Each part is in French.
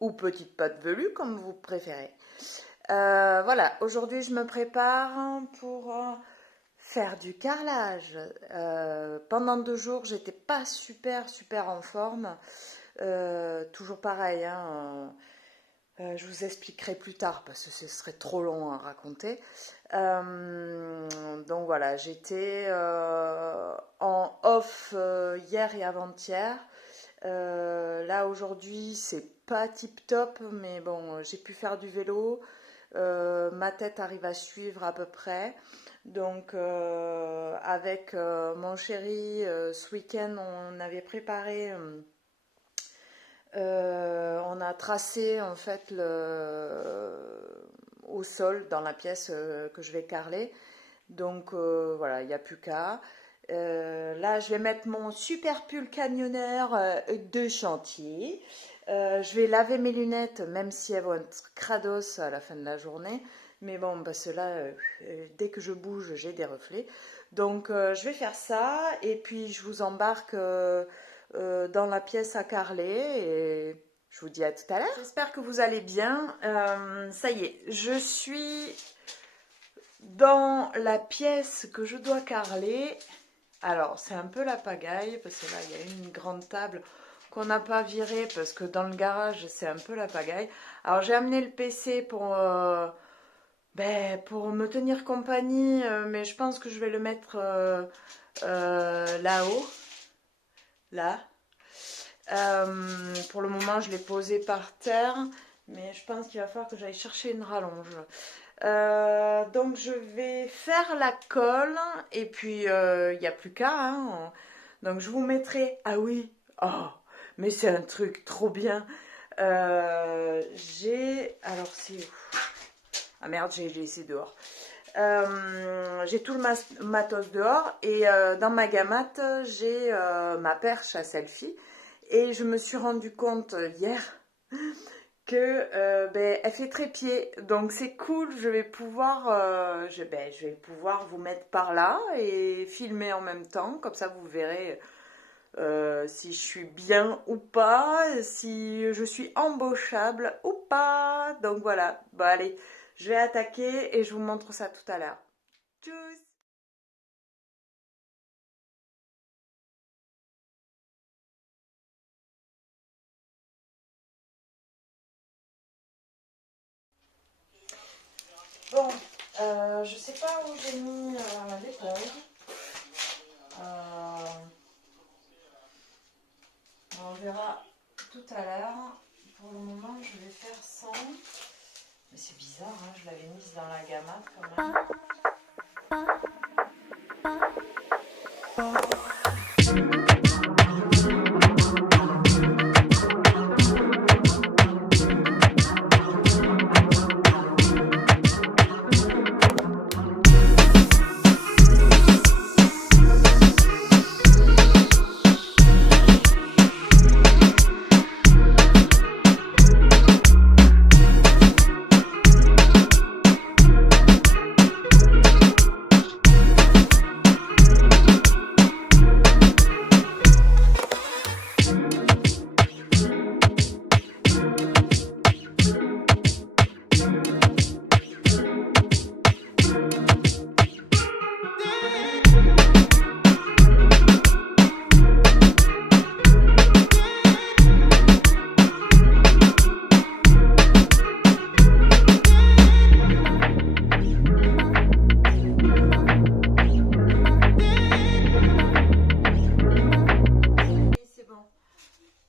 ou petite pâte velue, comme vous préférez. Voilà, aujourd'hui je me prépare pour faire du carrelage. Pendant 2 jours, j'étais pas super en forme. Toujours pareil, hein, je vous expliquerai plus tard parce que ce serait trop long à raconter. Donc voilà, j'étais en off hier et avant-hier. Là aujourd'hui, c'est pas tip top, mais bon, j'ai pu faire du vélo. Ma tête arrive à suivre à peu près. Donc avec mon chéri, ce week-end, on avait préparé. On a tracé en fait au sol dans la pièce que je vais carreler. Donc voilà, il n'y a plus qu'à. Là, je vais mettre mon super pull camionneur de chantier. Je vais laver mes lunettes, même si elles vont être crados à la fin de la journée. Mais bon, parce que là, dès que je bouge, j'ai des reflets. Donc, je vais faire ça. Et puis, je vous embarque dans la pièce à carreler. Et je vous dis à tout à l'heure. J'espère que vous allez bien. Ça y est, je suis dans la pièce que je dois carreler. Alors, c'est un peu la pagaille, parce que là, il y a une grande table qu'on n'a pas virée, parce que dans le garage, c'est un peu la pagaille. Alors, j'ai amené le PC pour me tenir compagnie, mais je pense que je vais le mettre là-haut. Là. Pour le moment, je l'ai posé par terre, mais je pense qu'il va falloir que j'aille chercher une rallonge. Donc je vais faire la colle et puis il n'y a plus qu'à. Hein. Donc je vous mettrai. Ah oui, oh, mais c'est un truc trop bien. Alors c'est. Ah merde, j'ai laissé dehors. J'ai tout le matos dehors et dans ma gamate, j'ai ma perche à selfie. Et je me suis rendu compte hier que elle fait trépied, donc c'est cool. Je vais pouvoir je vais pouvoir vous mettre par là et filmer en même temps, comme ça vous verrez si je suis bien ou pas, si je suis embauchable ou pas. Donc voilà, bon allez, je vais attaquer et je vous montre ça tout à l'heure. Tchuss. Bon, je sais pas où j'ai mis l'éponge. On verra tout à l'heure. Pour le moment, je vais faire sans. Mais c'est bizarre, hein, je l'avais mise dans la gamma quand même.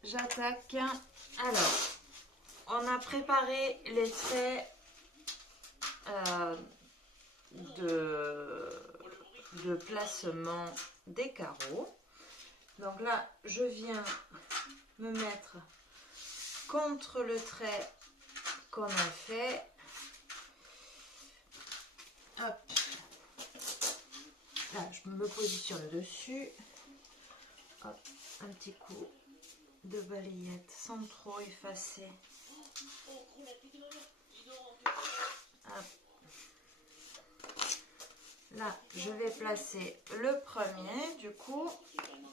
J'attaque. Alors, on a préparé les traits de placement des carreaux. Donc là, je viens me mettre contre le trait qu'on a fait. Hop. Là, je me positionne dessus. Hop, un petit coup de balayette sans trop effacer. Hop. Là, je vais placer le premier, du coup,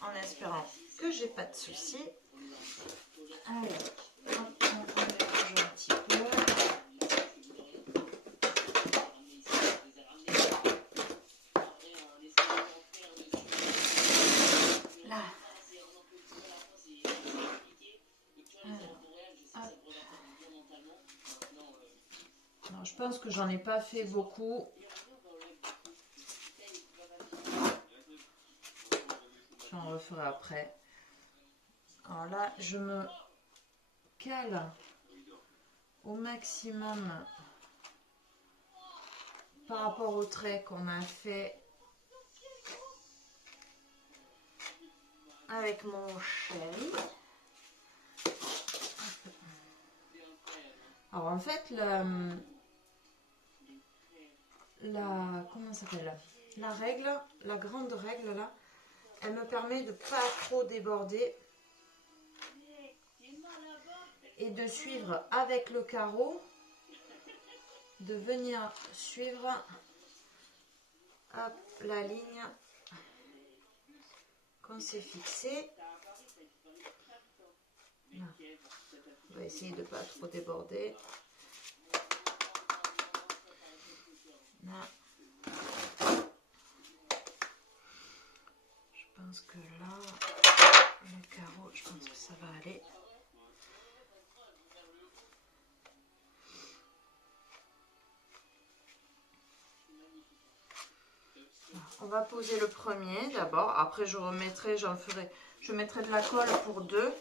en espérant que j'ai pas de soucis. Alors, hop, on enlève pense que j'en ai pas fait beaucoup. J'en referai après. Alors là, je me cale au maximum par rapport au trait qu'on a fait avec mon chéri. Alors en fait, comment ça s'appelle, la règle, la grande règle là, elle me permet de pas trop déborder et de suivre avec le carreau, de venir suivre hop, la ligne qu'on s'est fixée. Là. On va essayer de pas trop déborder. Là. Je pense que là, le carreau, je pense que ça va aller. On va poser le premier d'abord, après je remettrai, je mettrai de la colle pour deux,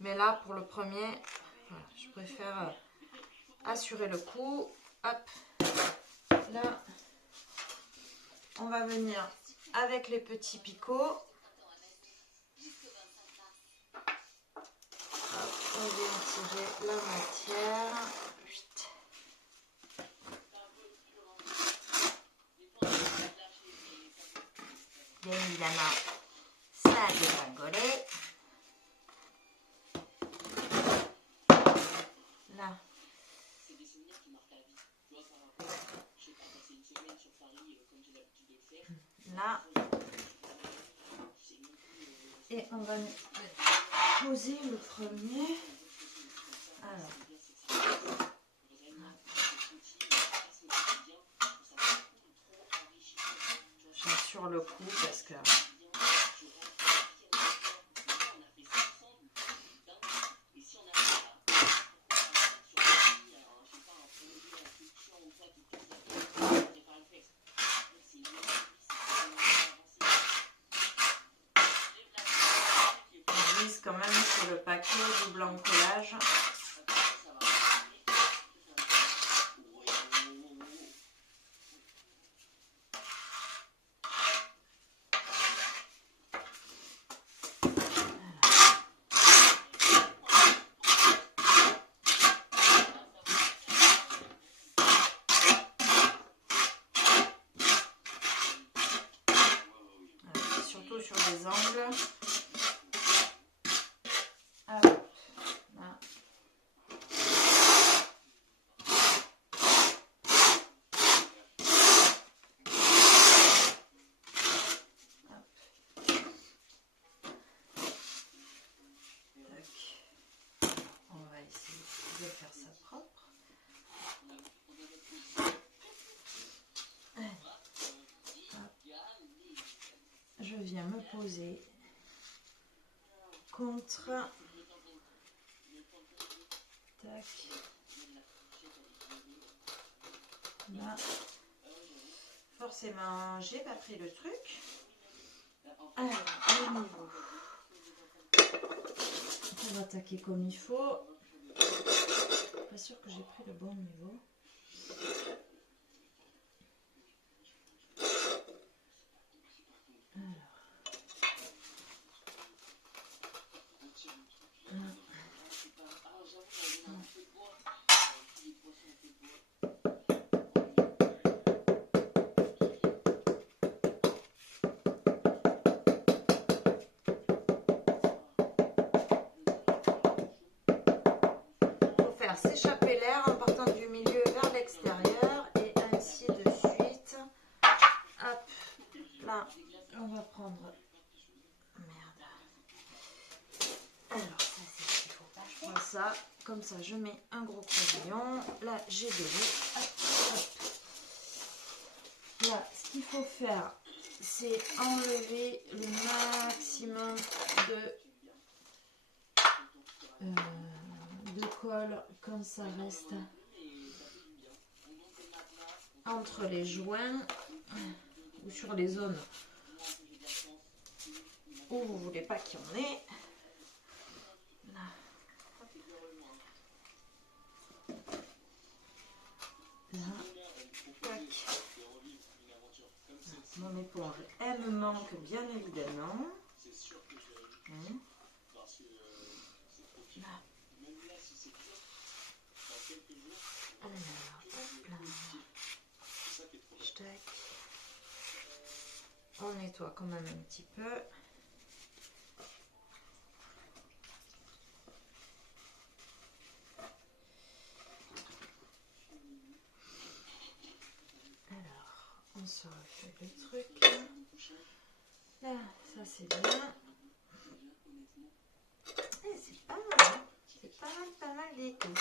mais là pour le premier, voilà, je préfère assurer le coup. Hop, là, on va venir avec les petits picots. Hop, on vient tirer la matière. Bien évidemment, ça a dégringolé. Là. Là. Et on va poser le premier. Alors. J'assure le coup parce que... Je mise quand même sur le paquet double encollage. Surtout sur les angles. Alors, là. On va essayer de faire ça propre. Allez. Je viens me poser contre. Tac. Là. Forcément, j'ai pas pris le truc. Alors, le niveau. On va attaquer comme il faut. Pas sûr que j'ai pris le bon niveau. S'échapper l'air en partant du milieu vers l'extérieur et ainsi de suite. Hop, là, on va prendre. Merde. Alors, ça c'est ce qu'il faut pas. Je prends ça, comme ça je mets un gros croisillon. Là, j'ai de l'eau. Hop, hop. Là, ce qu'il faut faire, c'est enlever le maximum de colle, comme ça reste entre les joints ou sur les zones où vous voulez pas qu'il y en ait. Là. Là. Tac. Mon éponge, elle me manque bien évidemment. Là. Alors, hop là. Tac. On nettoie quand même un petit peu. Alors, on se refait le truc. Là, ça c'est bien. Et c'est pas mal, hein. C'est pas mal du tout.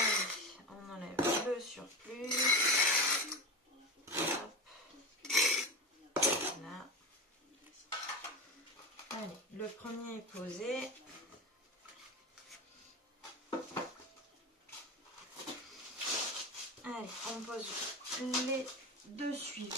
Allez, on enlève le surplus. Hop. Voilà. Allez, le premier est posé. Allez, on pose les deux suivants.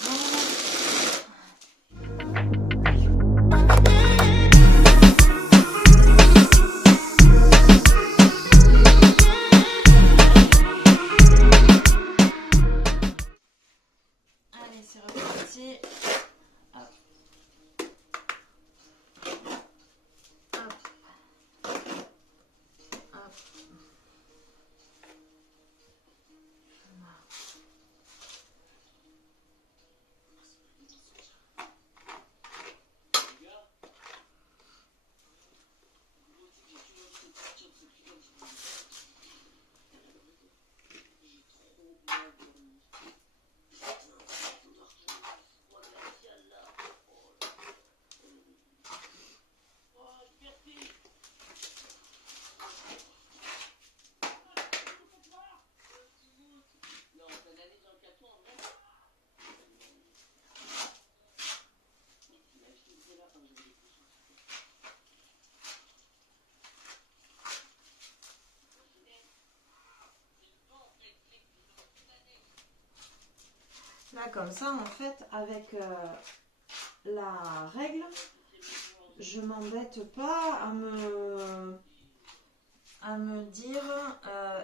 Allez, c'est reparti. Hop. Hop. Hop. Là, comme ça, en fait, avec la règle, je m'embête pas à me dire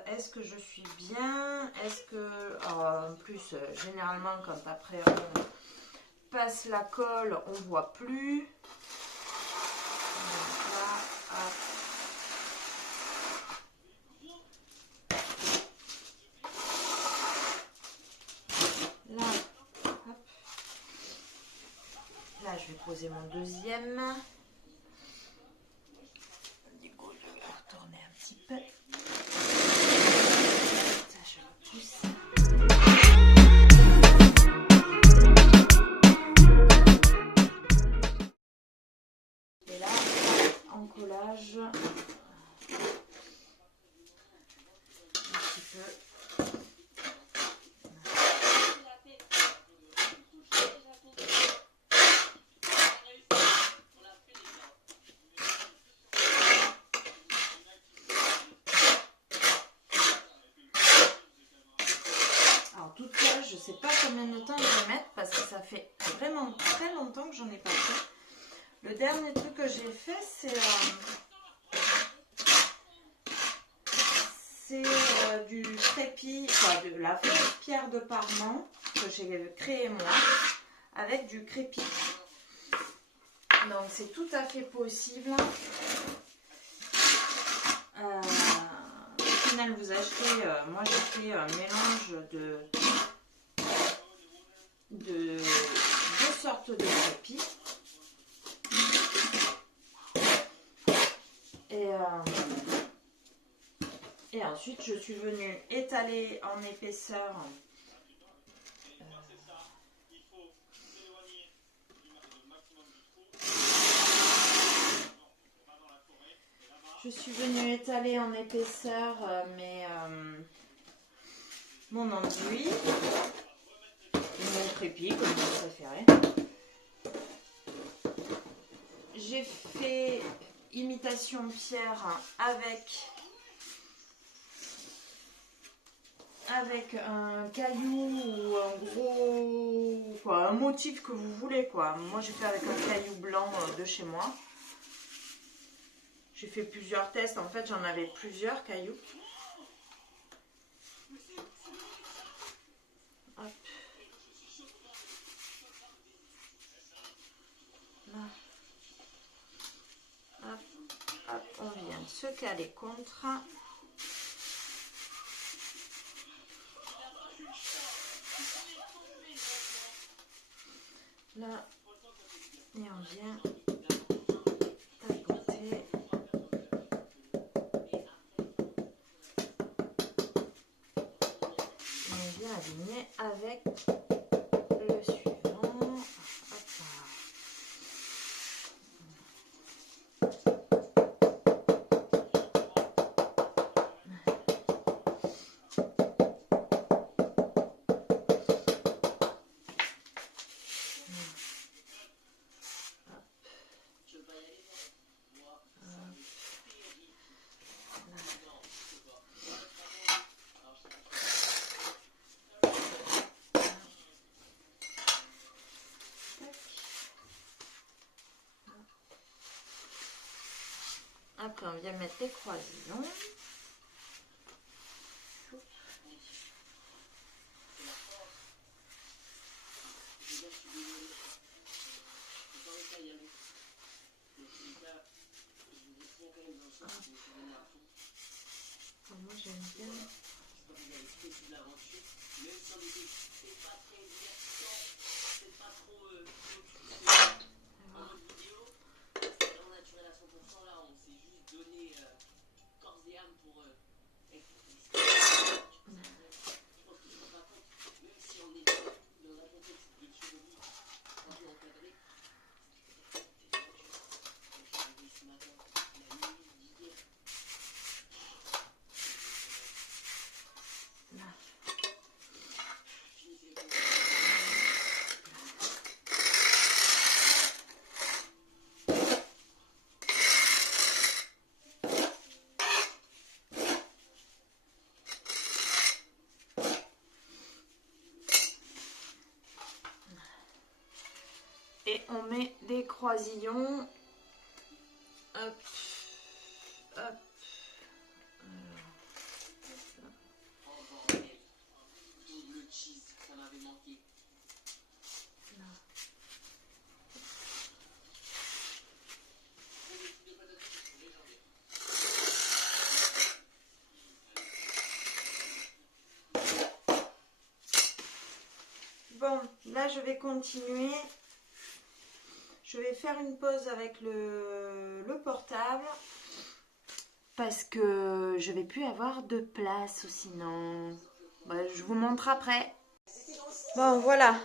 est-ce que je suis bien, est-ce que... en plus, généralement, quand après on passe la colle, on voit plus. Là, hop. Là, hop. Là, je vais poser mon deuxième. Du coup, je vais retourner un petit peu. Ça, je le pousse. Et là, en collage, un petit peu. Je sais pas combien de temps je vais mettre parce que ça fait vraiment très longtemps que j'en ai pas fait. Le dernier truc que j'ai fait, c'est du crépi, enfin de la fausse pierre de Parment que j'ai créé moi avec du crépi. Donc c'est tout à fait possible. Au final, vous achetez, moi j'ai fait un mélange de deux sortes de crépi. Et ensuite, je suis venue étaler en épaisseur mon enduit, mon crépi, comme vous préférez. J'ai fait imitation pierre avec avec un caillou ou un gros, quoi, un motif que vous voulez, quoi. Moi j'ai fait avec un caillou blanc de chez moi. J'ai fait plusieurs tests, en fait j'en avais plusieurs cailloux. Hop. Là. Hop. Hop. On vient se caler contre. Là, et on vient tapoter. Et on vient aligner avec le suivant. Hop là. Après, on vient mettre les croisillons. Moi, j'aime bien. Et on met des croisillons. Hop, hop. Bon, là je vais continuer. Je vais faire une pause avec le portable parce que je vais plus avoir de place sinon. Bah, je vous montre après. Bon voilà,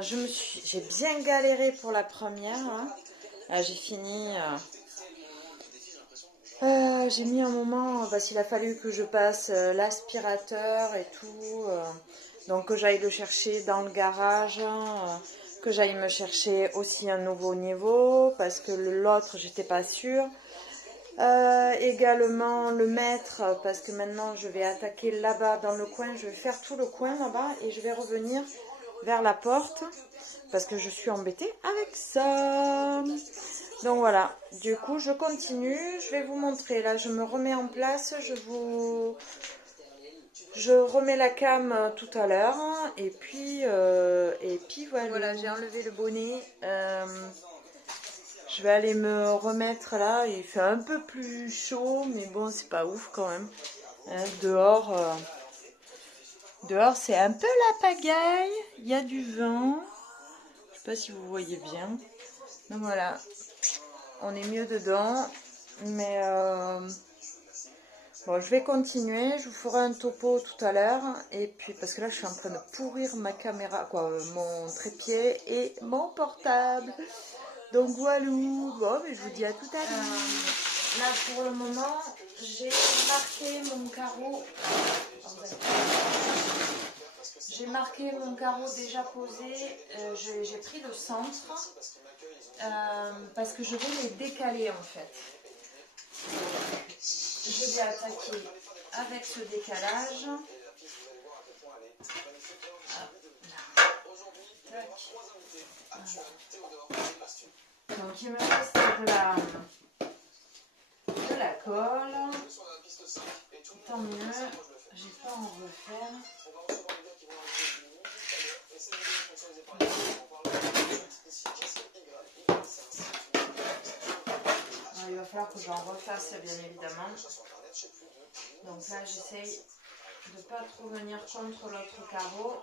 j'ai bien galéré pour la première. Hein. J'ai fini. J'ai mis un moment parce qu'il a fallu que je passe l'aspirateur et tout. Donc que j'aille le chercher dans le garage. Que j'aille me chercher aussi un nouveau niveau parce que l'autre j'étais pas sûre. Également le mettre parce que maintenant je vais attaquer là-bas dans le coin, je vais faire tout le coin là-bas et je vais revenir vers la porte parce que je suis embêtée avec ça. Donc voilà, du coup je continue, je vais vous montrer, là je me remets en place, je remets la cam tout à l'heure et puis voilà. Voilà, j'ai enlevé le bonnet. Je vais aller me remettre là. Il fait un peu plus chaud, mais bon, c'est pas ouf quand même. Hein, dehors, c'est un peu la pagaille. Il y a du vent. Je sais pas si vous voyez bien. Donc voilà, on est mieux dedans. Mais bon, je vais continuer. Je vous ferai un topo tout à l'heure. Et puis, parce que là, je suis en train de pourrir ma caméra, quoi, mon trépied et mon portable. Donc voilà, bon, mais je vous dis à tout à l'heure. Là pour le moment, j'ai marqué mon carreau. J'ai marqué mon carreau déjà posé. J'ai pris le centre parce que je vais les décaler en fait. Je vais attaquer avec ce décalage. Donc il me reste de la colle. Tant mieux, j'ai pas à en refaire. Alors, il va falloir que j'en refasse bien évidemment. Donc là j'essaye de ne pas trop venir contre l'autre carreau.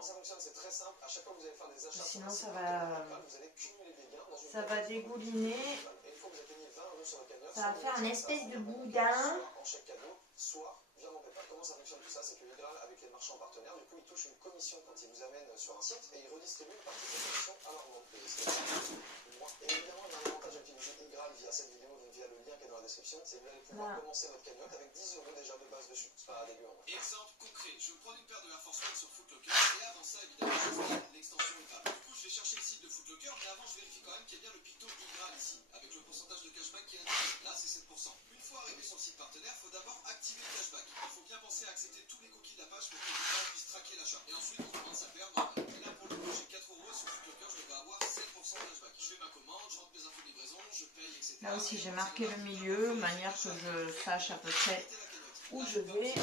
Sinon ça va dégouliner. Ça va faire une espèce de boudin. Comment ça fonctionne tout ça? C'est que Hydral, avec les marchands partenaires, du coup, ils touchent une commission quand ils vous amènent sur un site et ils redistribuent une partie de cette commission à leur vente. Et évidemment, il y a un avantage à utiliser Hydral via cette vidéo, donc via le lien qui est dans la description, c'est que vous allez pouvoir commencer votre cagnotte avec 10 € déjà de base dessus. C'est pas dégueu en vrai. Exemple concret, je prends une paire de Air Force One sur Footlocker et avant ça, évidemment, je l'extension Hydral. Du coup, je vais chercher le site de Footlocker, mais avant, je vérifie quand même qu'il y a bien le picto Hydral ici, avec le pourcentage de cashback qui est indiqué. Là, c'est 7%. Une fois arrivé sur le site partenaire, il faut d'abord activer le cashback. Il faut bien penser à accepter tous les cookies de la page pour que Hydral puisse traquer l'achat. Et ensuite, on prend sa paire normale. Et là, pour le coup, j'ai 4 € et sur Footlocker, je vais avoir 7% de cashback. Je fais ma commande, je rentre mes infos de livraison, je paye, etc. Là aussi, j'ai marqué le milieu, de manière que je sache à peu près où je vais.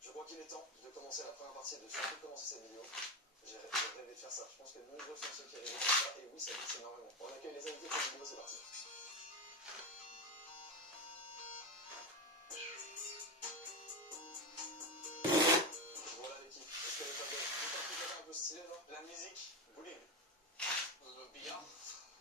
Je crois qu'il est temps de commencer la première partie, de surtout commencer cette vidéo. J'ai rêvé de faire ça. Je pense que de nombreux sont ceux qui rêvent de faire ça. Et oui, ça glisse énormément. On accueille les invités pour la vidéo, c'est parti. Voilà l'équipe. Est-ce qu'elle est pas belle? Un peu stylé, non? La musique, bowling. Le billard.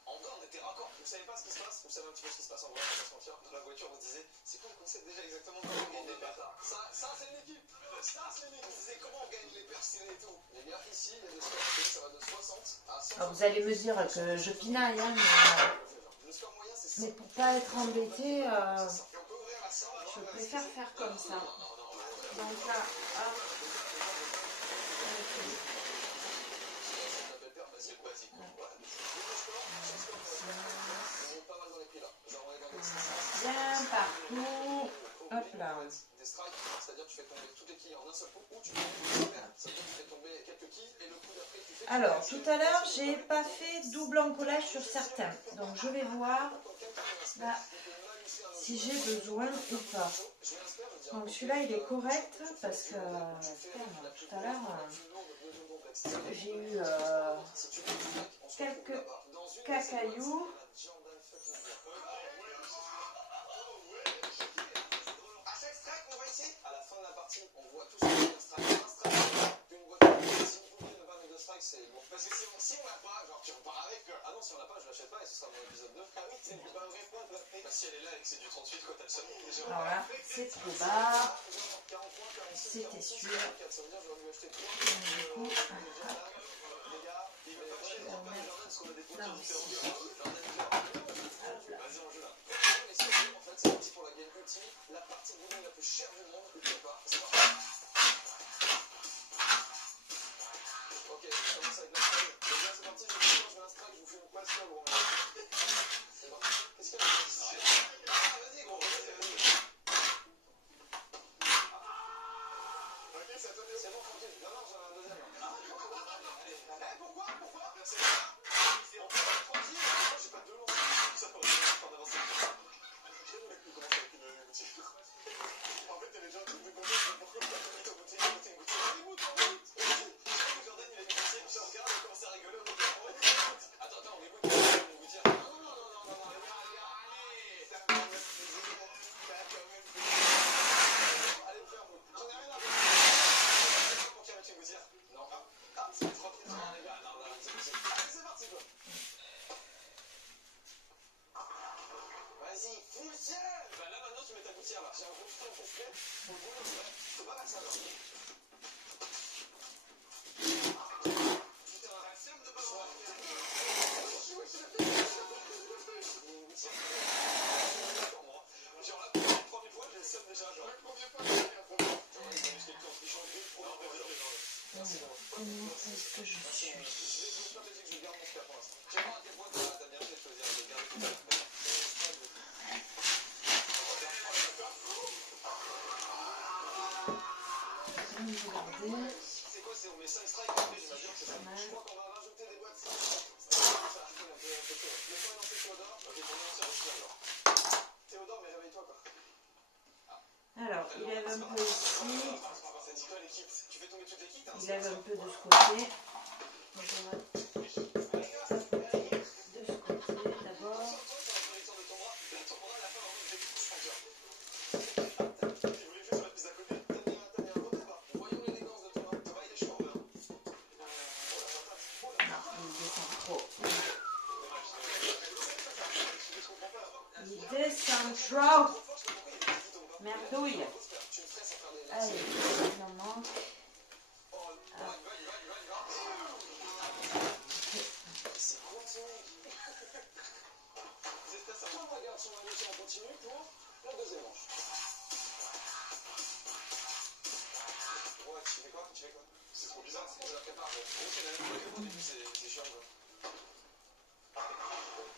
En vrai, on était raccord. Vous savez pas ce qui se passe? Vous savez un petit peu ce qui se passe en vrai, on va pas se mentir. Dans la voiture, on se disait, c'est quoi le concept déjà exactement? Comment on gagne des pertes? Ça c'est une équipe. Ça c'est une équipe. On se disait, comment on gagne les pertes et tout? Les gars, ici, il y a des scores, ça va de 60 à 100. Alors, vous allez me dire que je pinaille, hein, mais pour pas être embêté, je préfère faire comme ça. Donc là, hop. Bien partout. Hop là. C'est-à-dire que tu fais tomber toutes les quilles en un seul coup ou tu fais tomber quelques quilles et le coup d'après tu fais. Alors, tout à l'heure, j'ai pas fait double encollage sur certains. Donc, je vais voir là si j'ai besoin ou pas. Donc, celui-là, il est correct parce que tout à l'heure, j'ai eu quelques cacailloux. À la fin de la partie, on voit tous les strikes, une boîte de si vous pouvez ne pas mettre de strike, c'est bon. Parce que si on l'a pas, genre tu repars avec. Ah non, si on l'a pas, je l'achète pas et ce sera dans l'épisode 2. Ah oui, c'est une bonne réponse. Bah, si elle est là et que c'est du 38, quoi, t'as le seum. Alors là, c'est trop bas. C'était sûr. Ça veut dire que j'aurais dû acheter 3. Du coup, les gars, il va pas chez Jordan parce qu'on a des points différents. Vas-y, on joue là. En fait, c'est parti pour la game ultime. La partie de bowling la plus chère du monde, ou pas. C'est parti. Ok, je commence avec la strike. Les gars, c'est parti. Je vais un strike, je vous fais une passe sur gros. C'est parti. Qu'est-ce qu'il y a? Ah, vas-y, gros. Vas-y. Ok, c'est à toi. C'est bon, tranquille. Non, j'en ai un deuxième. Eh, pourquoi? C'est ça. On peut être tranquille. Moi, j'ai pas deux lancers. Ça pourrait être en avancer. En fait, elle est déjà en train de demander pourquoi tu as mis ta boutique. Jordan, il a mis boutique, je regarde, il commence à rigoler. Attends, on écoute, on vous dire. Non, les gars, allez, ça va mettre des euros. Ça va quand même faire. Allez, faire vous. J'en ai rien à faire. Pour qu'il y ait une gouttière. Non, c'est tranquille, les gars. Non, allez, c'est parti, quoi. Vas-y, full seul. Bah là, maintenant, tu mets ta gouttière, là. J'ai un gros putain de fait. Faut le boulot, ouais. Faut pas faire ça, là. Putain, la ferme de pas voir. Genre là, pour les premières fois, j'ai le seum déjà. Genre, la première fois, j'ai un problème. Genre, il y a juste quelqu'un qui change de trop. Comment est-ce que je suis? Je vais pas te dire que je garde mon spare pour l'instant. Je vais voir à quel point t'as bien fait de choisir de garder tout ça. C'est quoi, on met 5 strikes après, j'imagine que c'est ça. Je crois qu'on va rajouter des boîtes. Le point lancé Théodore. Ok, ton nom c'est Rocky alors. Théodore, mais réveille-toi quoi. Alors, il lève un peu ici. Ça dit quoi l'équipe? Tu fais tomber toute l'équipe? Il lève un peu de ce côté. Donc on va tapoter de ce côté d'abord. Non, il descend trop. Il descend trop. Merdouille. Allez, il en manque. On continue pour la deuxième manche. Ouais, tu fais quoi? C'est trop bizarre, je la prépare. C'est la même chose au début, c'est chiant.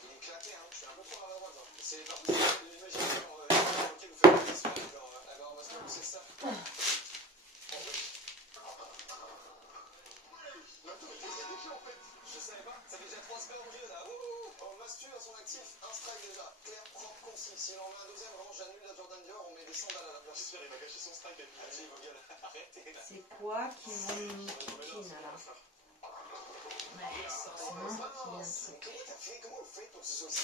Il est éclaté, hein. Je suis un peu fort à la droite. C'est pas possible d'imaginer genre, ok, vous faites une histoire, genre, alors on va se pousser ça. Je savais pas, ça fait déjà 3 semaines au jeu là. Oh, Mastu à son actif, un strike déjà. Clair, propre, concis. S'il en met un deuxième, vraiment j'annule la Jordan Dior, on met des sandales à la place. J'espère il va gâcher son strike avec lui. Vas-y, vos gueules, arrêtez là. C'est quoi qui m'enquiquine là? Ouais, forcément, il y a un truc. Comment vous faites pour que ce soit aussi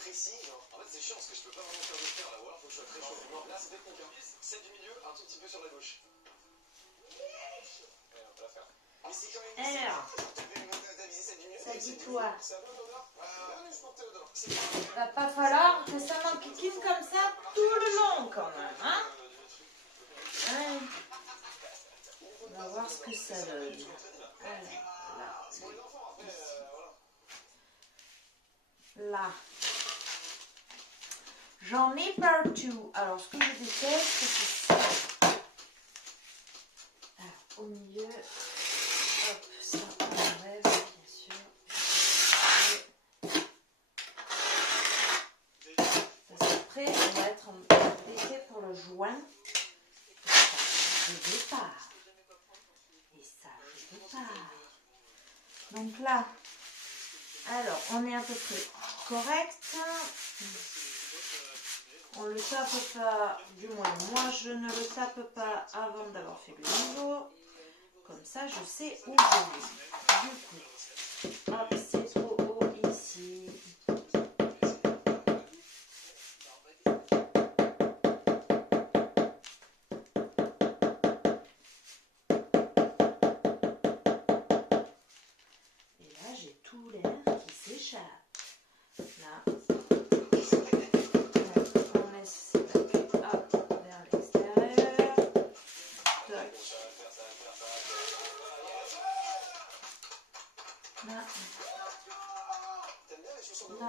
précis genre? En fait, c'est chiant parce que je peux pas vraiment faire de faire là, ou alors faut que je sois très chaud. Là, c'est technique, hein. Celle du milieu, un tout petit peu sur la gauche. Ouais, on peut la faire. Mais c'est quand même. Alors, ça dit quoi? C'est à toi, Théodore? Bienvenue pour Théodore. Va pas falloir que ça m'enquiquine comme ça tout le long quand même, hein? Ouais. On va voir ce que ça donne. Alors, là, ici. Là. J'en ai partout. Alors, ce que je déteste, c'est ça. Alors, au milieu. Hop, ça, on enlève, bien sûr. Parce qu'après, on va être embêté pour le joint. Je départ. Et ça, je départ. Donc là, alors, on est à peu près correct. On le tape pas, du moins moi je ne le tape pas avant d'avoir fait le niveau. Comme ça je sais où je vais. Du coup, hop, c'est trop haut ici. Et là j'ai tout l'air qui s'échappe. Là. T'aimes bien les chaussures de Non.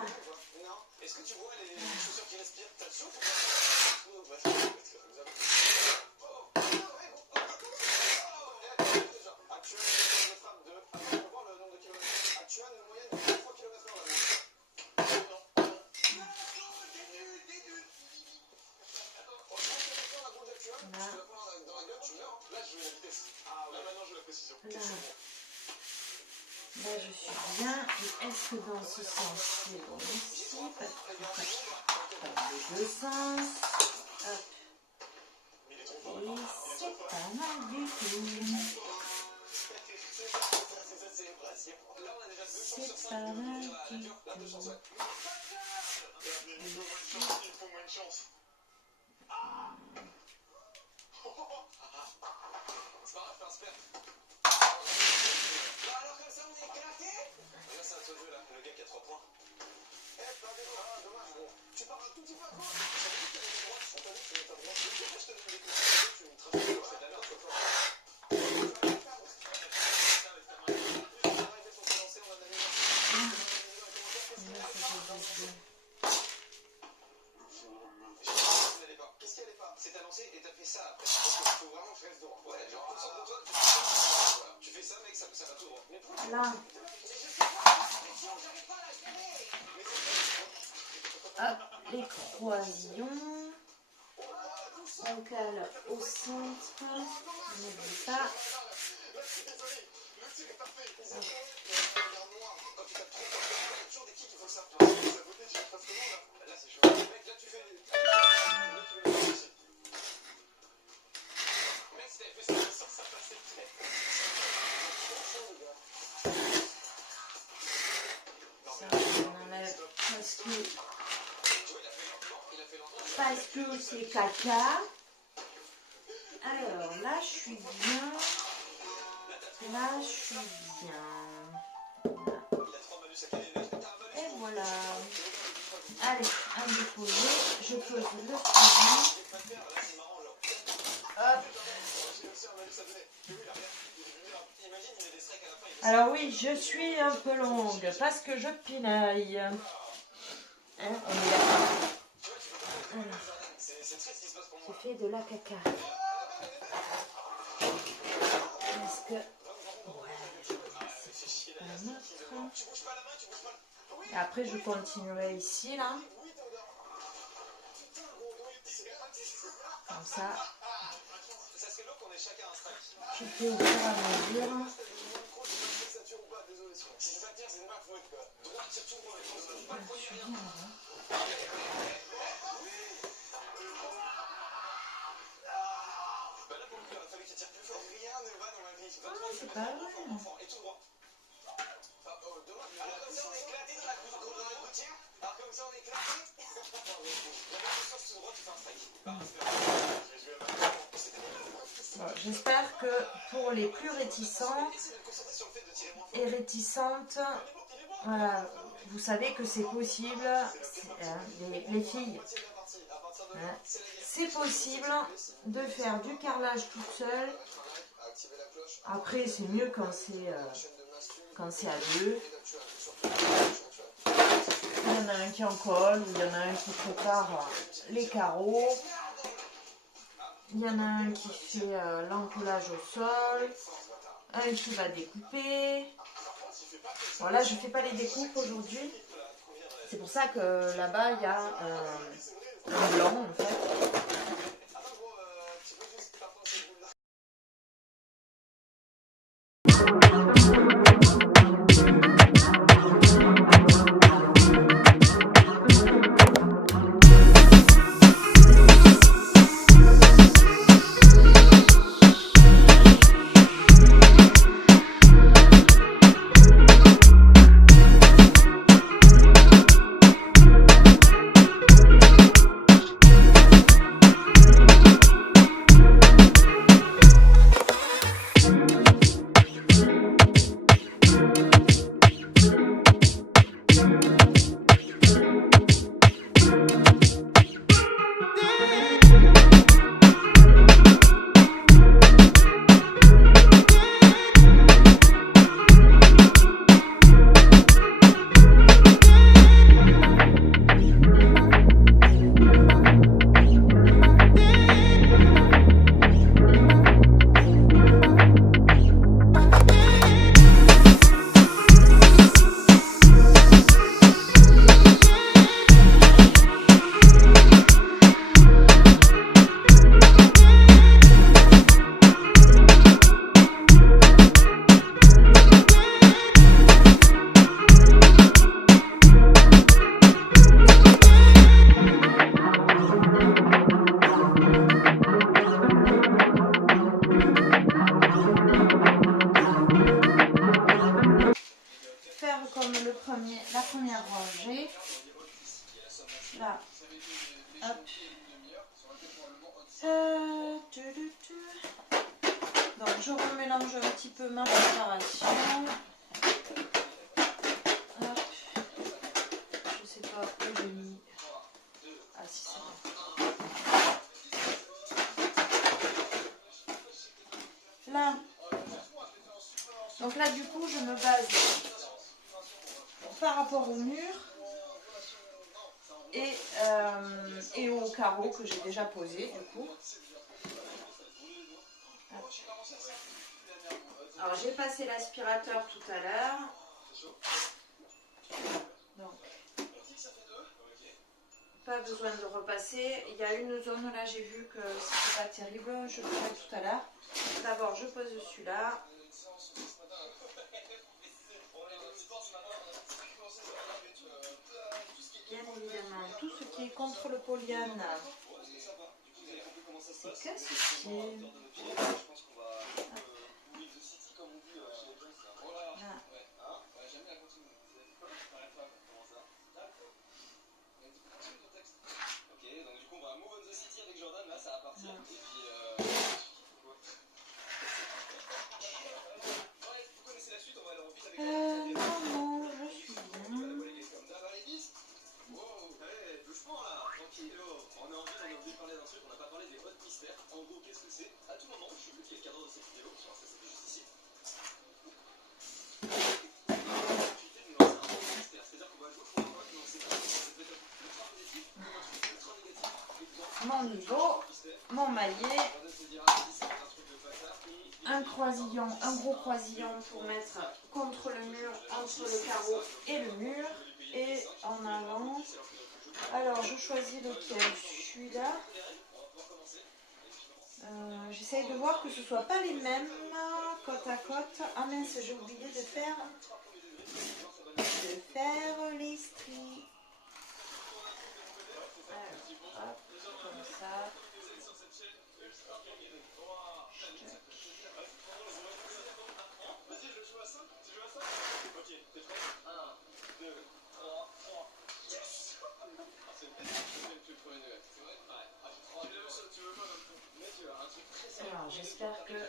Non. Est-ce que tu vois les chaussures qui respirent? T'as le chaud? Actuellement, une moyenne de 3 km/h. Là, je mets la vitesse. Ah, là, maintenant, je la précision. Là, je suis bien. Et est-ce que dans ce sens, c'est bon ici? Pas de deux sens. Hop. Et c'est pas mal du tout. C'est pas mal du tout. C'est pas grave, fais un spert. Alors comme ça, on est éclaté. Et là, c'est un seul jeu, là. Le gars qui a 3 points. Dommage. Bon. Tu pars un tout petit peu à droite. Ça veut dire que tu as une droite. On t'a dit que tu mets ta droite. Pourquoi je te donne des conseils? Tu me traces de c'est de la merde, toi. Qu'est-ce qu'elle est pas? C'est annoncé et t'as fait ça après. Parce qu'il faut vraiment que je reste droit. Ouais, genre, concentre-toi, tu fais ça, mec, ça va tout droit. Mais pourquoi? Là. Hop, les croisillons. On cale au centre. N'oublie pas. Ça, on enlève parce que c'est caca. Alors là, je suis bien. Là, je suis bien. Et voilà. Allez, un déposé. Je pose le produit. Hop. Alors oui, je suis un peu longue parce que je pinaille. Hein, on est d'accord. J'ai fait de la caca. Est-ce que... Ouais, un autre. Et après, je continuerai ici, là. Comme ça. Je fais au fur et à mesure. Je suis bien là. Ah, c'est pas vrai. Bon, j'espère que pour les plus réticents et réticentes, voilà, vous savez que c'est possible, les filles, hein, c'est possible de faire du carrelage toute seule. Après, c'est mieux quand c'est à deux. Il y en a un qui en colle, ou il y en a un qui prépare les carreaux. Il y en a un qui fait l'encollage au sol, un qui va découper. Bon, là, je ne fais pas les découpes aujourd'hui. C'est pour ça que là-bas, il y a un blanc, en fait. La première rangée, là, hop, donc je remélange un petit peu ma préparation, hop, je sais pas où j'ai mis, ah si c'est bon, là, donc là du coup je me base par rapport au mur et au carreau que j'ai déjà posé du coup. Alors j'ai passé l'aspirateur tout à l'heure. Donc pas besoin de repasser. Il y a une zone là, j'ai vu que c'était pas terrible. Je le ferai tout à l'heure. D'abord, je pose celui-là. Bien évidemment, tout ce qui est contre le polyane, c'est casse-pied. Non, je suis bien. On a envie de parler d'un truc, on n'a pas parlé des hot mystères. En gros, qu'est-ce que c'est? À tout moment, je sais plus qui est le cadre de cette vidéo, ça c'était juste ici. Mon niveau, mon maillet, un croisillon, un gros croisillon pour mettre contre le mur, entre le carreau et le mur, et en avant. Alors je choisis lequel, celui-là. J'essaye de voir que ce ne soit pas les mêmes côte à côte. Ah mince, j'ai oublié de faire les stries. Alors, hop, comme ça. Alors j'espère que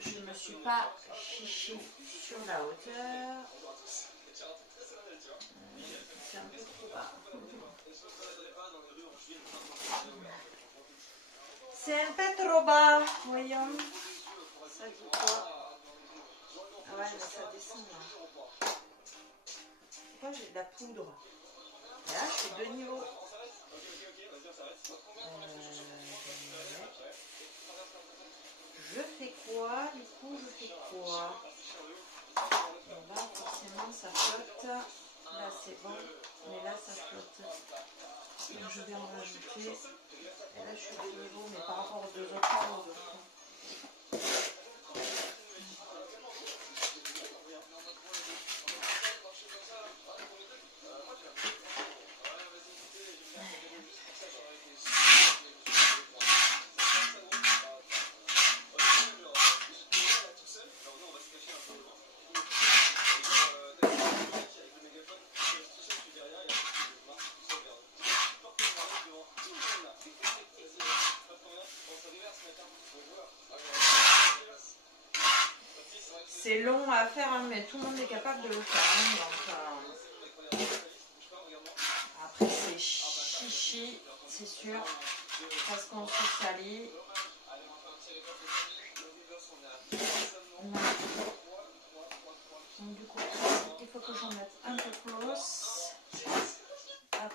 je ne me suis pas chiché sur la hauteur. C'est un peu trop bas. C'est un peu trop bas, voyons. Ça dit quoi? Ah ouais, mais ça descend là. Pourquoi j'ai de la poudre? Et là, je fais deux niveaux. Je fais quoi? Du coup, je fais quoi? Bon, là, forcément, ça flotte. Là, c'est bon. Mais là, ça flotte. Donc, je vais en rajouter. Et là, je suis au niveau, mais par rapport aux deux autres carreaux. C'est long à faire, hein, mais tout le monde est capable de le faire. Hein, donc, après, c'est chichi, c'est sûr, parce qu'on se salit. Donc, du coup, il faut que j'en mette un peu plus. Hop.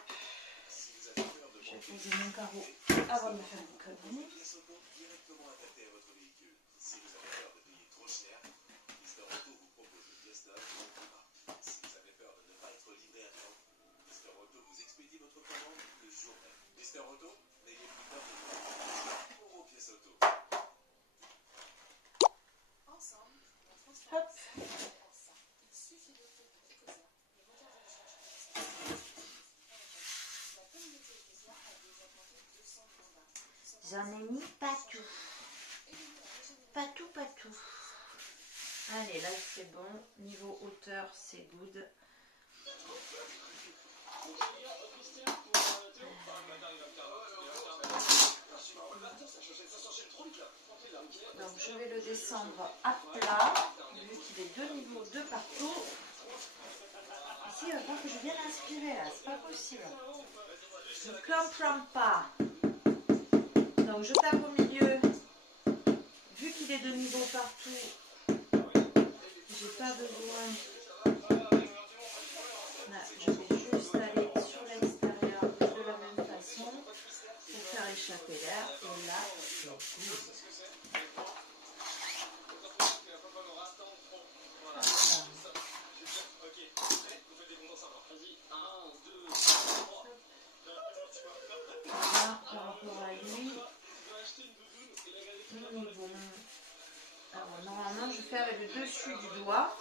Je vais poser mon carreau avant de me faire une connerie. Hop. J'en ai mis partout. Partout. Allez, là c'est bon. Niveau hauteur, c'est good. Donc je vais le descendre à plat, vu qu'il est deux niveaux de partout. Ici, il va falloir que je vienne inspirer là, c'est pas possible. Je ne comprends pas. Donc je tape au milieu, vu qu'il est de niveau partout, j'ai pas besoin. Là, je vais juste aller sur l'extérieur de la même façon pour faire échapper l'air. Et là, c'est good. là par rapport à lui. Nous y vont. Alors normalement je fais avec le dessus du doigt.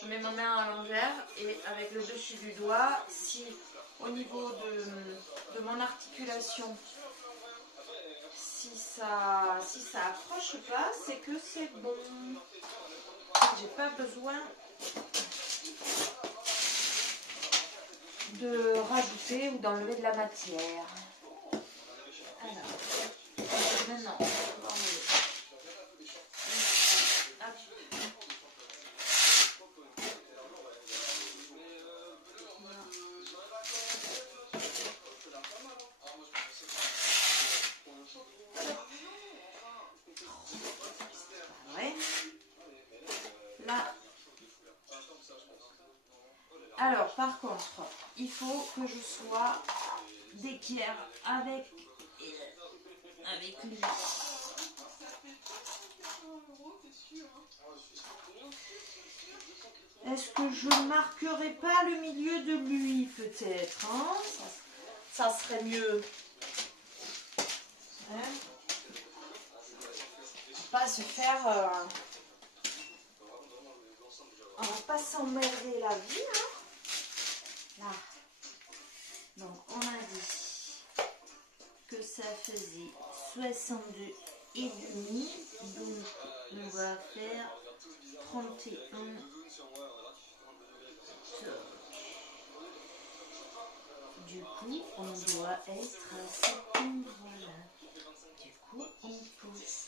Je mets ma main à l'envers et avec le dessus du doigt, si au niveau de mon articulation, si ça accroche pas, c'est que c'est bon. J'ai pas besoin de rajouter ou d'enlever de la matière. Alors, maintenant, on va enlever. Là. Alors, par contre, il faut que je sois d'équerre avec lui. Est-ce que je ne marquerai pas le milieu de lui, peut-être, hein? Ça serait mieux. Hein? Pas se faire... on va pas s'emmerder la vie, hein? Là. Donc, on a dit que ça faisait 62 et demi. Donc, on va faire 31. Du coup, on doit être à cet endroit-là. Du coup, on pousse.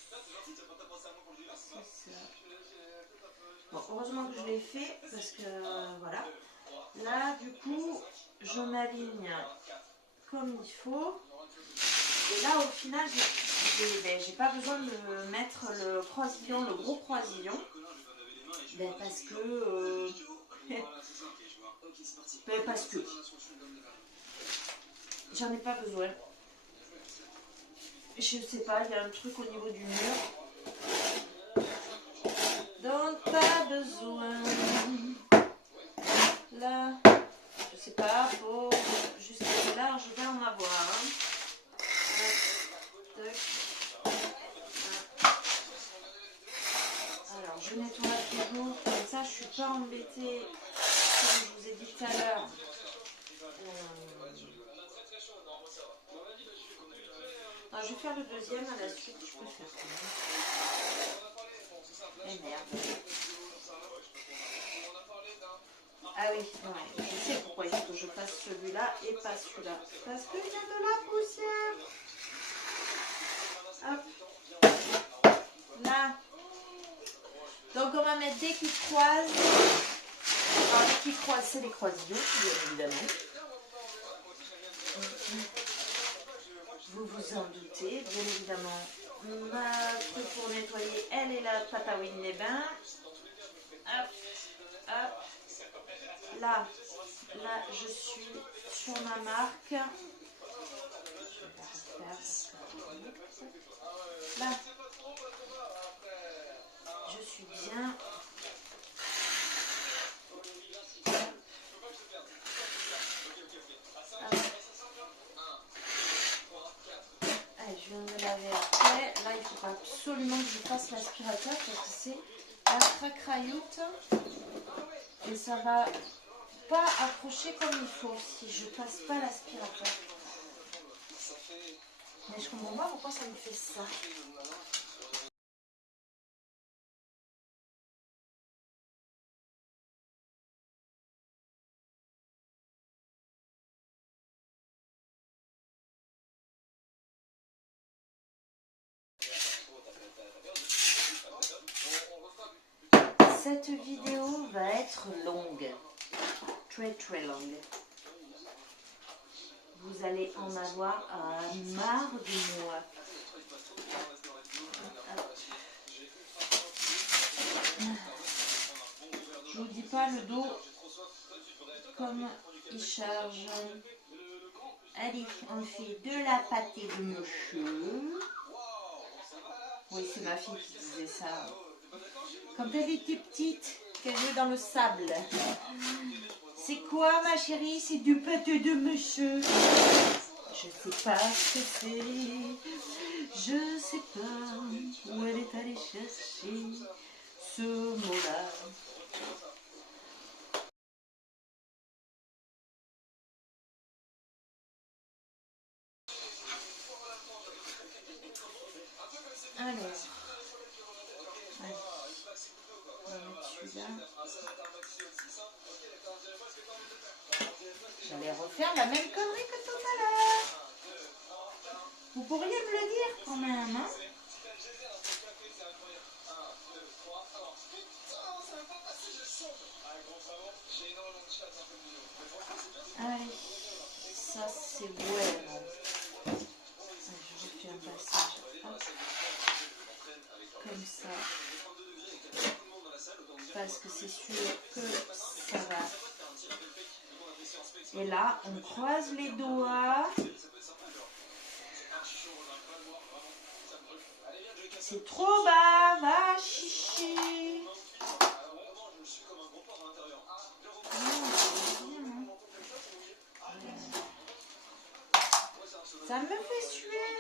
C'est ça. Bon, heureusement que je l'ai fait parce que voilà. Là, du coup, je m'aligne comme il faut. Et là, au final, j'ai pas besoin de mettre le croisillon, le gros croisillon. Ben, parce que... parce que... J'en ai pas besoin. Je sais pas, il y a un truc au niveau du mur. Donc, pas besoin. Là, je sais pas, faut jusqu'à là, je vais en avoir. Alors, je nettoie toujours, comme ça, je suis pas embêtée, comme je vous ai dit tout à l'heure. Je vais faire le deuxième à la suite, je peux faire ça. Et merde. Ah oui, ouais, je sais pourquoi il faut que je fasse celui-là et pas celui-là. Parce qu'il y a de la poussière. Hop. Là. Donc on va mettre dès qu'ils croisent. Alors dès qu'ils croisent, c'est les croisillons, bien évidemment. Vous vous en doutez, bien évidemment. Ma truc pour nettoyer, elle est là, Patawine les bains. Hop, hop. Là, je suis sur ma marque. Là, je suis bien. Allez, je viens de laver après. Là, il faut absolument que je fasse l'aspirateur parce que c'est la cracrailloute et ça va pas accrocher comme il faut si je passe pas l'aspirateur. Mais je comprends pas pourquoi ça me fait ça. Cette vidéo va être longue, très très longue. Vous allez en avoir marre de moi. Je vous dis pas le dos comme il charge. Allez, on fait de la pâté de monsieur. Oui, c'est ma fille qui disait ça. Quand elle était petite, qu'elle jouait dans le sable. C'est quoi, ma chérie? C'est du pâté de monsieur. Je sais pas ce que c'est, je sais pas où elle est allée chercher ce mot-là. Alors, ouais. On va mettre celui-là. J'allais refaire la même connerie que tout à l'heure. Vous pourriez me le dire quand même, hein? Allez, ça c'est bueno. Je refais un passage. Hop. Comme ça. Parce que c'est sûr que ça va. Et là, on croise les doigts. C'est trop bas, va chichi. Ça me fait suer.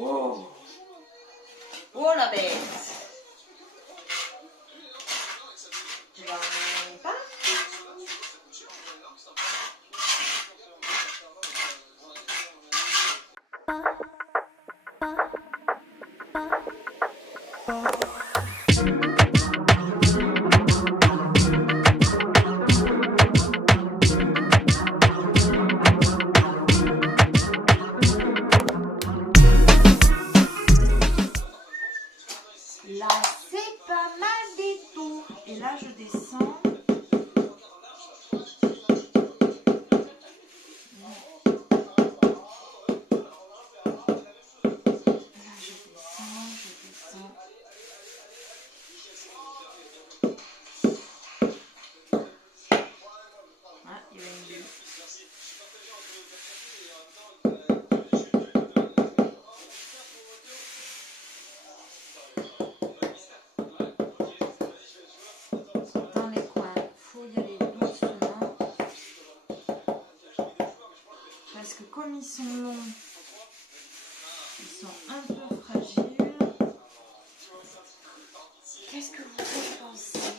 Oh, oh la bête. Là, c'est pas mal des tours. Et là, je descends. Ah, il y a une bulle. Dans les coins, il faut y aller doucement. Parce que comme ils sont longs, ils sont un peu fragiles. Qu'est-ce que vous en pensez?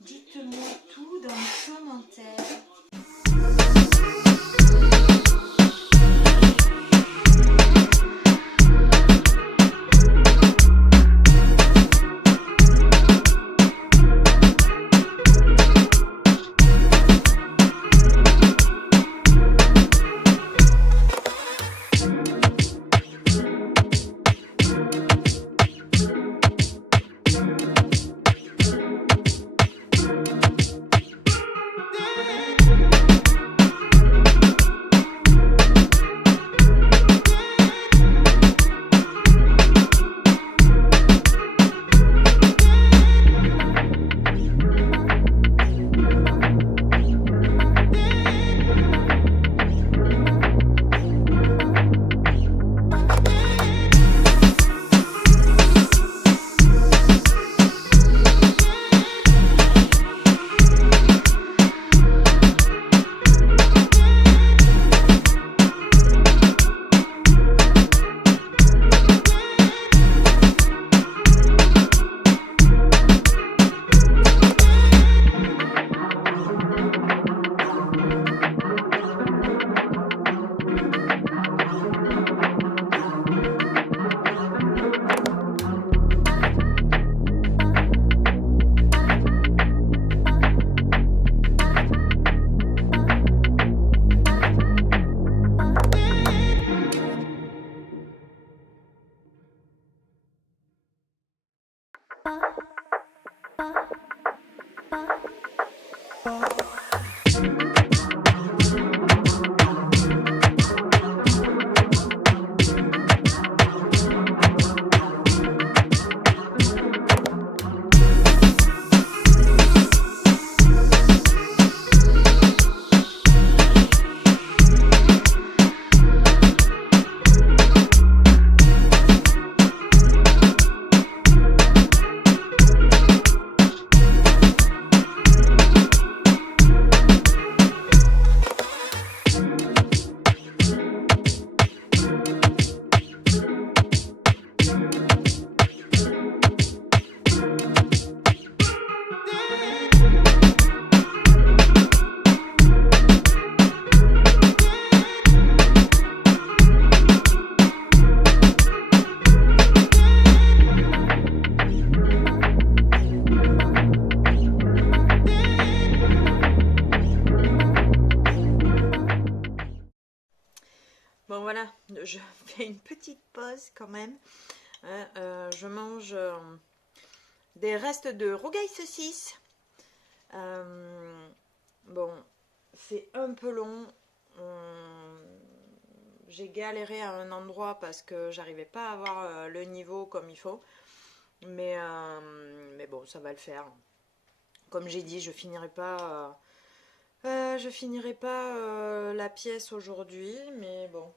Dites-moi tout dans les commentaires. je fais une petite pause quand même. Je mange des restes de rougail saucisse. Bon, c'est un peu long. J'ai galéré à un endroit parce que j'arrivais pas à avoir le niveau comme il faut. Mais bon, ça va le faire. Comme j'ai dit, je finirai pas la pièce aujourd'hui, mais bon,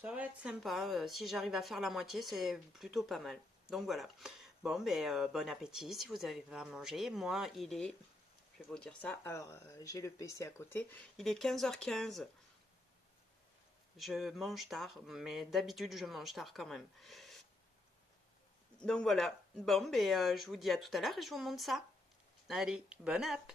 ça va être sympa. Si j'arrive à faire la moitié, c'est plutôt pas mal. Donc voilà. Bon, bon appétit si vous avez pas à manger. Moi, il est, je vais vous dire ça. Alors, j'ai le PC à côté. Il est 15h15. Je mange tard, mais d'habitude, je mange tard quand même. Donc voilà. Bon, je vous dis à tout à l'heure et je vous montre ça. Allez, bonne app!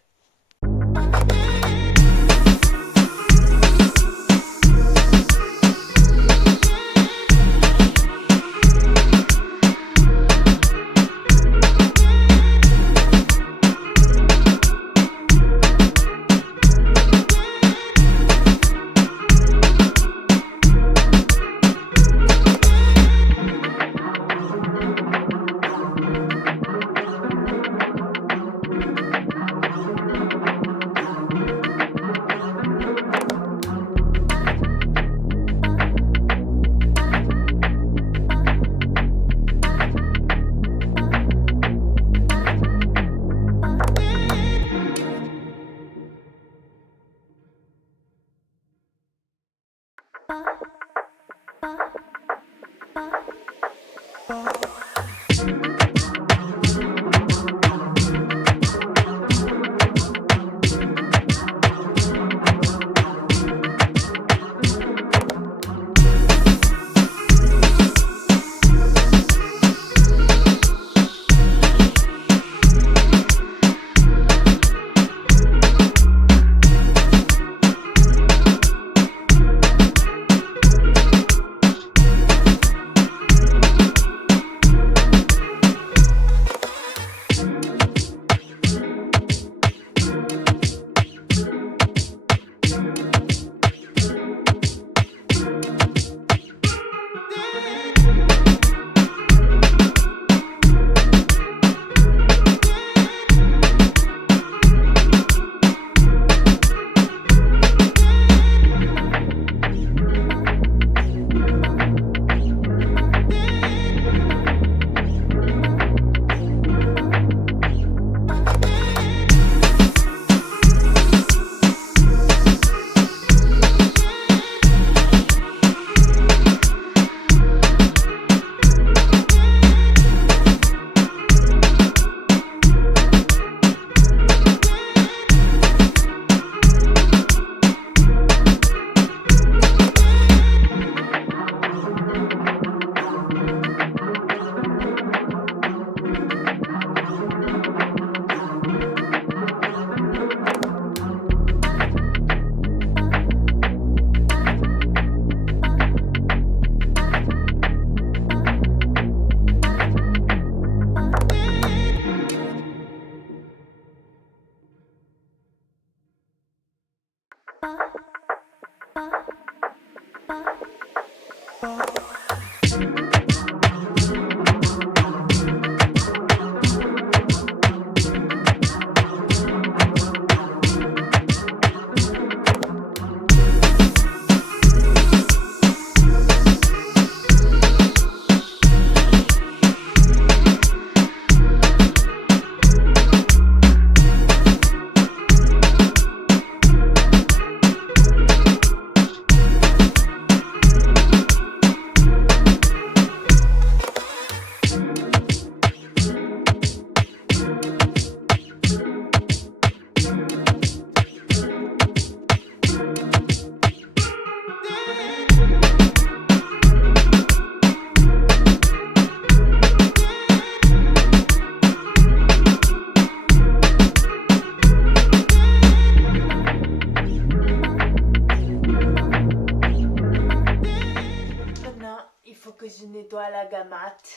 Nettoie la gamate.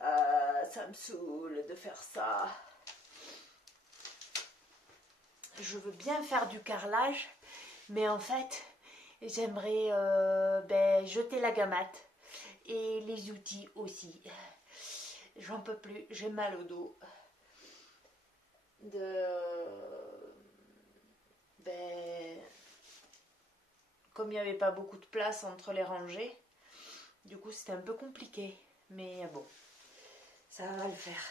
Ça me saoule de faire ça. Je veux bien faire du carrelage, mais en fait, j'aimerais jeter la gamate et les outils aussi. J'en peux plus, j'ai mal au dos. Comme il n'y avait pas beaucoup de place entre les rangées, du coup c'était un peu compliqué. Mais bon, ça va le faire.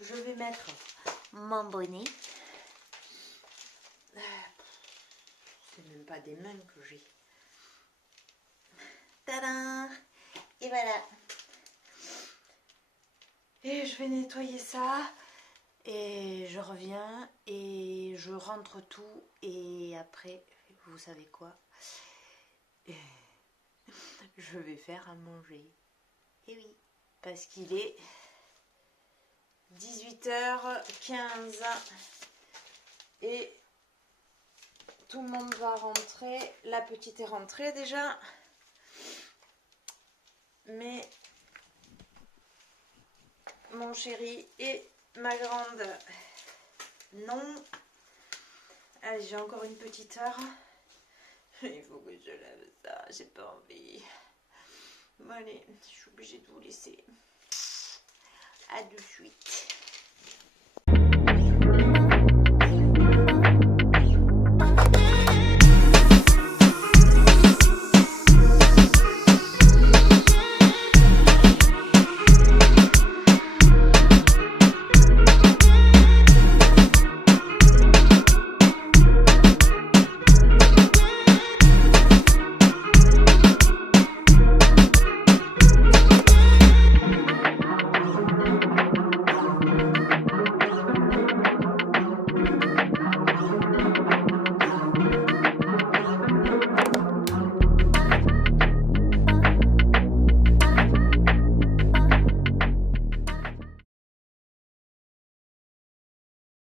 Je vais mettre mon bonnet. C'est même pas des mains que j'ai. Tadam! Et voilà. Et je vais nettoyer ça. Et je reviens et je rentre tout. Et après, vous savez quoi? Je vais faire à manger. Et oui, parce qu'il est 18h15 et tout le monde va rentrer. La petite est rentrée déjà, mais mon chéri et ma grande non. Allez, j'ai encore une petite heure. Il faut que je lave ça, j'ai pas envie. Bon allez, je suis obligée de vous laisser. À de suite.